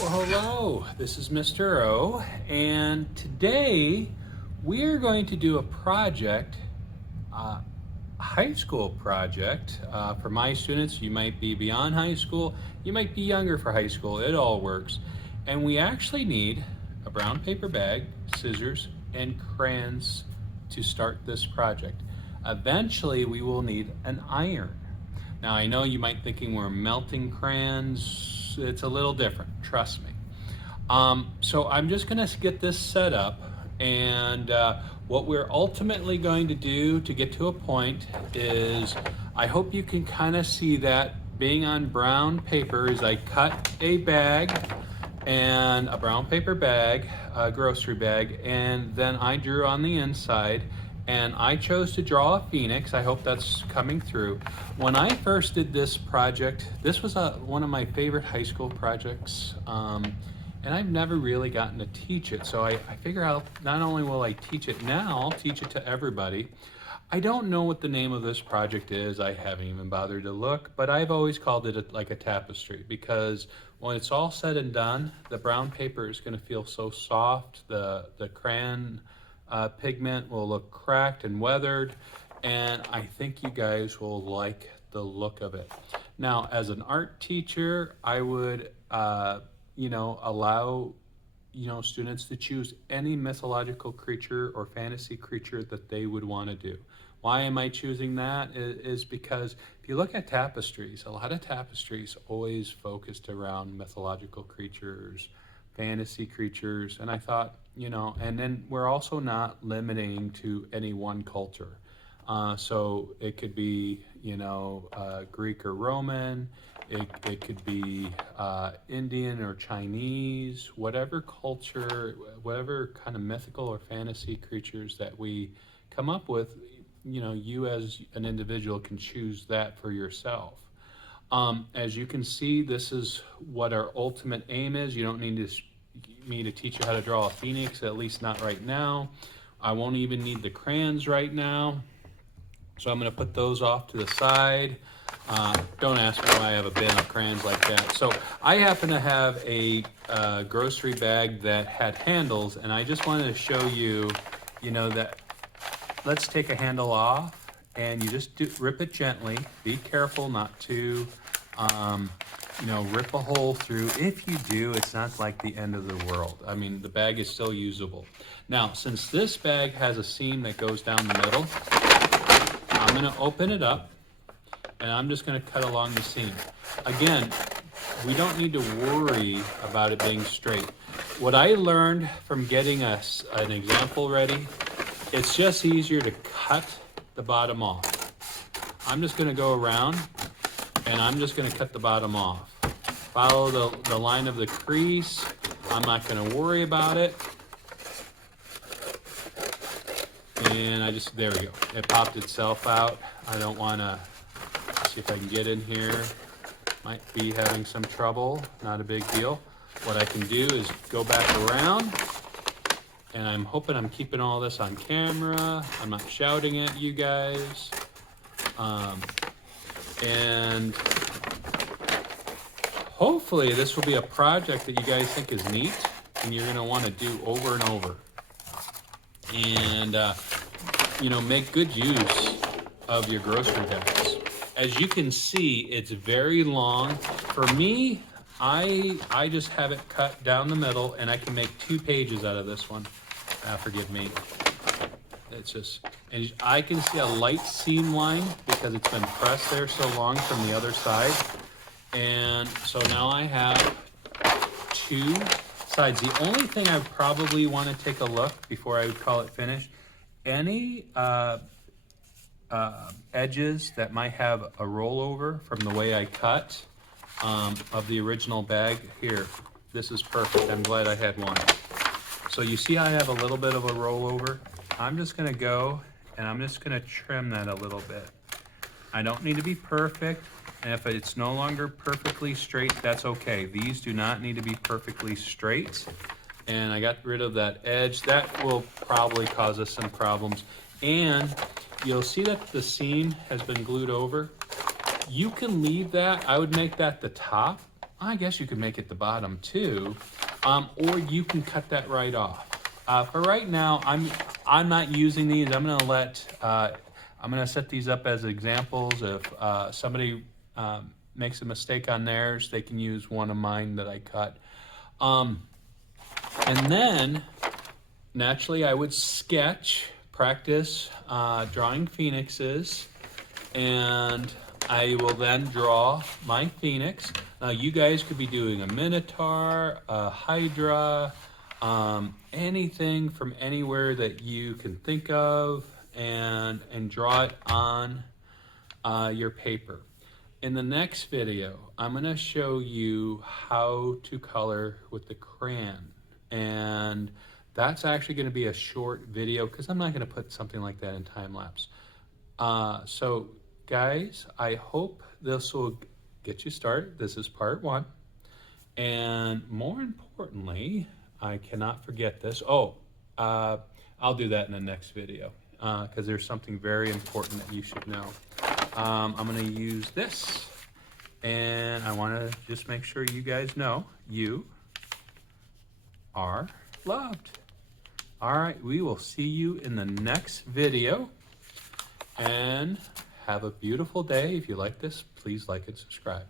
Well, hello, this is Mr. O, and today we are going to do a project, a high school project. For my students, you might be beyond high school, you might be younger for high school, it all works. And we actually need a brown paper bag, scissors, and crayons to start this project. Eventually, we will need an iron. Now, I know you might thinking we're melting crayons. It's a little different, trust me. So I'm just gonna get this set up, and what we're ultimately going to do to get to a point is, I hope you can kind of see that being on brown paper is I cut a bag, and a brown paper bag, a grocery bag, and then I drew on the inside, and I chose to draw a phoenix. I hope that's coming through. When I first did this project, this was one of my favorite high school projects, and I've never really gotten to teach it. So I figure out, not only will I teach it now, I'll teach it to everybody. I don't know what the name of this project is. I haven't even bothered to look, but I've always called it like a tapestry, because when it's all said and done, the brown paper is going to feel so soft. The crayon pigment will look cracked and weathered, and I think you guys will like the look of it. Now, as an art teacher, I would, allow students to choose any mythological creature or fantasy creature that they would want to do. Why am I choosing that? Is because if you look at tapestries, a lot of tapestries always focused around mythological creatures, fantasy creatures, and I thought, and then we're also not limiting to any one culture. So it could be, Greek or Roman, it could be Indian or Chinese, whatever culture, whatever kind of mythical or fantasy creatures that we come up with, you as an individual can choose that for yourself. As you can see, this is what our ultimate aim is. You don't need me to teach you how to draw a phoenix, at least not right now. I won't even need the crayons right now. So I'm going to put those off to the side. Don't ask me why I have a bin of crayons like that. So I happen to have a grocery bag that had handles, and I just wanted to show you, that let's take a handle off, and you just rip it gently. Be careful not to, rip a hole through. If you do, it's not like the end of the world. I mean, the bag is still usable. Now, since this bag has a seam that goes down the middle, I'm going to open it up, and I'm just going to cut along the seam. Again, we don't need to worry about it being straight. What I learned from getting an example ready, it's just easier to cut the bottom off. I'm just going to go around, and I'm just going to cut the bottom off. Follow the line of the crease. I'm not going to worry about it. And there we go. It popped itself out. I don't want to, see if I can get in here. Might be having some trouble, not a big deal. What I can do is go back around, and I'm hoping I'm keeping all this on camera. I'm not shouting at you guys. And hopefully this will be a project that you guys think is neat and you're gonna want to do over and over. And make good use of your grocery bags. As you can see, it's very long. For me, I just have it cut down the middle, and I can make 2 pages out of this one. Forgive me. It's just, and I can see a light seam line because it's been pressed there so long from the other side. And so now I have 2 sides. The only thing I probably want to take a look before I would call it finished, any edges that might have a rollover from the way I cut of the original bag. Here, this is perfect. I'm glad I had one. So you see I have a little bit of a rollover. I'm just going to go, and I'm just going to trim that a little bit. I don't need to be perfect, and if it's no longer perfectly straight, that's okay. These do not need to be perfectly straight. And I got rid of that edge. That will probably cause us some problems. And you'll see that the seam has been glued over. You can leave that. I would make that the top, I guess you could make it the bottom too, or you can cut that right off. For right now, I'm not using these. I'm gonna set these up as examples. If somebody makes a mistake on theirs, they can use one of mine that I cut. And then naturally I would sketch, practice drawing phoenixes, and I will then draw my phoenix. Now you guys could be doing a minotaur, a hydra, anything from anywhere that you can think of, and draw it on your paper. In the next video, I'm going to show you how to color with the crayon, and that's actually going to be a short video because I'm not going to put something like that in time lapse. So guys, I hope this will get you started. This is part 1, and more importantly, I cannot forget this. I'll do that in the next video because there's something very important that you should know. I'm going to use this, and I want to just make sure you guys know you are loved. All right, we will see you in the next video, and have a beautiful day. If you like this, please like and subscribe.